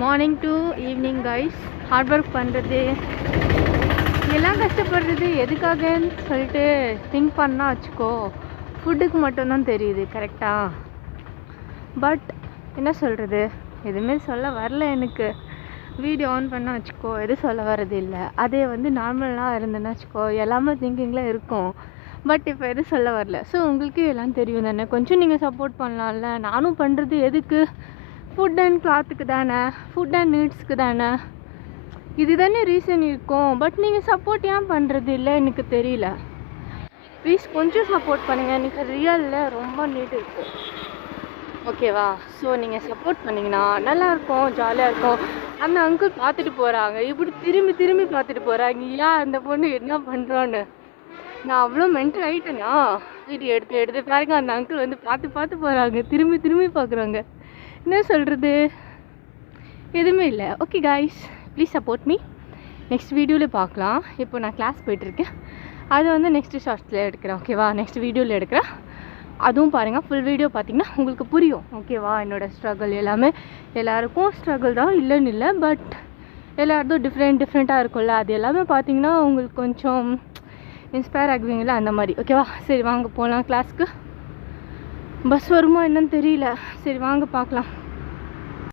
Morning to evening guys. Hard work பண்ணுறது எல்லாம் கஷ்டப்படுறது எதுக்காகன்னு சொல்லிட்டு திங்க் பண்ணால் வச்சுக்கோ, ஃபுட்டுக்கு மட்டும்தான் தெரியுது கரெக்டாக. பட் என்ன சொல்கிறது, எதுவுமே சொல்ல வரல. எனக்கு வீடியோ ஆன் பண்ணால் வச்சுக்கோ எதுவும் சொல்ல வர்றது இல்லை. அதே நார்மலாக இருந்தேன்னு வச்சுக்கோ எல்லாமே திங்கிங்கில் இருக்கும். பட் இப்போ எதுவும் சொல்ல வரல. ஸோ உங்களுக்கு எல்லாம் தெரியும் தானே, கொஞ்சம் நீங்கள் சப்போர்ட் பண்ணலாம்ல. நானும் பண்ணுறது எதுக்கு, ஃபுட் அண்ட் கிளாத்துக்கு தானே, ஃபுட் அண்ட் நீட்ஸ்க்கு தானே, இது தானே ரீசன் இருக்கும். பட் நீங்கள் சப்போர்ட் ஏன் பண்ணுறது இல்லை எனக்கு தெரியல. ப்ளீஸ் கொஞ்சம் சப்போர்ட் பண்ணுங்கள். எனக்கு ரியலில் ரொம்ப நீட் இருக்குது, ஓகேவா? ஸோ நீங்கள் சப்போர்ட் பண்ணிங்கன்னா நல்லாயிருக்கும், ஜாலியாக இருக்கும். அந்த அங்கிள் பார்த்துட்டு போகிறாங்க, இப்படி திரும்பி திரும்பி பார்த்துட்டு போகிறாங்க. ஏன் அந்த பொண்ணு என்ன பண்ணுறோன்னு நான் அவ்வளோ மென்டல் ஆகிட்டேனா. வீடியோ எடுத்து பாருங்க, அந்த அங்கிள் பார்த்து போகிறாங்க, திரும்பி திரும்பி பார்க்குறாங்க. என்ன சொல்கிறது, எதுவுமே இல்லை. Okay guys, please support me. Next வீடியோவில் பார்க்கலாம். இப்போ நான் கிளாஸ் போயிட்டுருக்கேன், அது நெக்ஸ்ட்டு ஷார்ட்ஸில் எடுக்கிறேன், ஓகேவா? நெக்ஸ்ட் வீடியோவில் எடுக்கிறேன், அதுவும் பாருங்கள். ஃபுல் வீடியோ பார்த்திங்கன்னா உங்களுக்கு புரியும், ஓகேவா? என்னோடய ஸ்ட்ரகிள் எல்லாமே எல்லாருக்கும் ஸ்ட்ரகிள் தான், இல்லைன்னு இல்லை. பட் எல்லாருக்கும் டிஃப்ரெண்ட்டாக இருக்கும்ல, அது எல்லாமே பார்த்திங்கன்னா உங்களுக்கு கொஞ்சம் இன்ஸ்பயர் ஆகுவீங்களா, அந்த மாதிரி, ஓகேவா? சரி வாங்க போகலாம் கிளாஸ்க்கு. பஸ் வருமா என்னன்னு தெரியல. சரி வாங்க பார்க்கலாம்.